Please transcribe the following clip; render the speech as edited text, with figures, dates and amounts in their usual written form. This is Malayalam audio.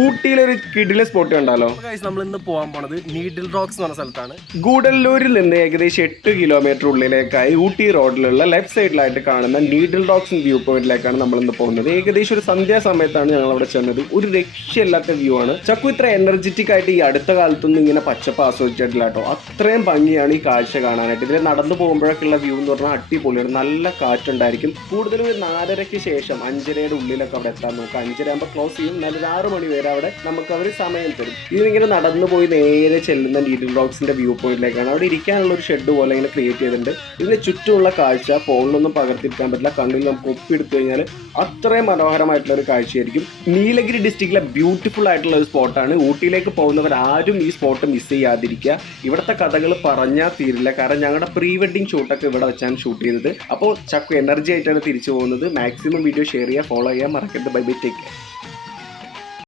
ഊട്ടിയിലൊരു കിടിലെ സ്പോട്ട് കണ്ടാലോ. നമ്മൾ ഇന്ന് പോകാൻ പോണത് നീഡിൽ റോക്സ് എന്ന് പറഞ്ഞ സ്ഥലത്താണ്. ഗൂഡല്ലൂരിൽ നിന്ന് ഏകദേശം 8 കിലോമീറ്റർ ഉള്ളിലേക്കായി ഊട്ടി റോഡിലുള്ള ലെഫ്റ്റ് സൈഡിലായിട്ട് കാണുന്ന നീഡിൽ റോക്സ് വ്യൂ പോയിന്റിലേക്കാണ് നമ്മൾ ഇന്ന് പോകുന്നത്. ഏകദേശം ഒരു സന്ധ്യാസമയത്താണ് ഞങ്ങൾ അവിടെ ചെന്നത്. ഒരു രക്ഷയില്ലാത്ത വ്യൂ ആണ്. ചക്കു ഇത്ര എനർജറ്റിക് ആയിട്ട് ഈ അടുത്ത കാലത്തൊന്നും ഇങ്ങനെ പച്ചപ്പ് ആസ്വദിച്ചിട്ടില്ല കേട്ടോ. അത്രയും ഭംഗിയാണ് ഈ കാഴ്ച കാണാനായിട്ട്. ഇതിൽ നടന്നു പോകുമ്പോഴൊക്കെയുള്ള വ്യൂ എന്ന് പറഞ്ഞാൽ അടിപൊളിയാണ്. നല്ല കാറ്റുണ്ടായിരിക്കും. കൂടുതലും ഒരു 4:30-ക്ക് ശേഷം 5:30-യുടെ ഉള്ളിലൊക്കെ അവിടെ എത്താൻ നോക്കാം. 5:30 ആകുമ്പോൾ ക്ലോസ് ചെയ്യും. എന്നാലും 6 മണി വരെ അവിടെ നമുക്ക് അവർ സമയം തരും. ഇതിങ്ങനെ നടന്നു പോയി നേരെ ചെല്ലുന്ന നീഡിൽ റോക്സിന്റെ വ്യൂ പോയിന്റിലേക്കാണ്. അവിടെ ഇരിക്കാനുള്ള ഒരു ഷെഡ് പോലെ ഇങ്ങനെ ക്രിയേറ്റ് ചെയ്തിട്ടുണ്ട്. ഇതിന് ചുറ്റുമുള്ള കാഴ്ച ഫോണിലൊന്നും പകർത്തിരിക്കാൻ പറ്റില്ല. കണ്ണിൽ നമുക്ക് ഒപ്പിയെടുത്തു കഴിഞ്ഞാൽ അത്രയും മനോഹരമായിട്ടുള്ള ഒരു കാഴ്ചയായിരിക്കും. നീലഗിരി ഡിസ്ട്രിക്റ്റിലെ ബ്യൂട്ടിഫുൾ ആയിട്ടുള്ള ഒരു സ്പോട്ടാണ്. ഊട്ടിയിലേക്ക് പോകുന്നവർ ആരും ഈ സ്പോട്ട് മിസ് ചെയ്യാതിരിക്കുക. ഇവിടുത്തെ കഥകൾ പറഞ്ഞാൽ തീരില്ല. കാരണം ഞങ്ങളുടെ പ്രീ വെഡിങ് ഷൂട്ടൊക്കെ ഇവിടെ വെച്ചാണ് ഷൂട്ട് ചെയ്തത്. അപ്പോൾ ചക്കു എനർജി ആയിട്ടാണ് തിരിച്ചു പോകുന്നത്. മാക്സിമം വീഡിയോ ഷെയർ ചെയ്യുക, ഫോളോ ചെയ്യാൻ മറക്കരുത്. Bye bye, take care.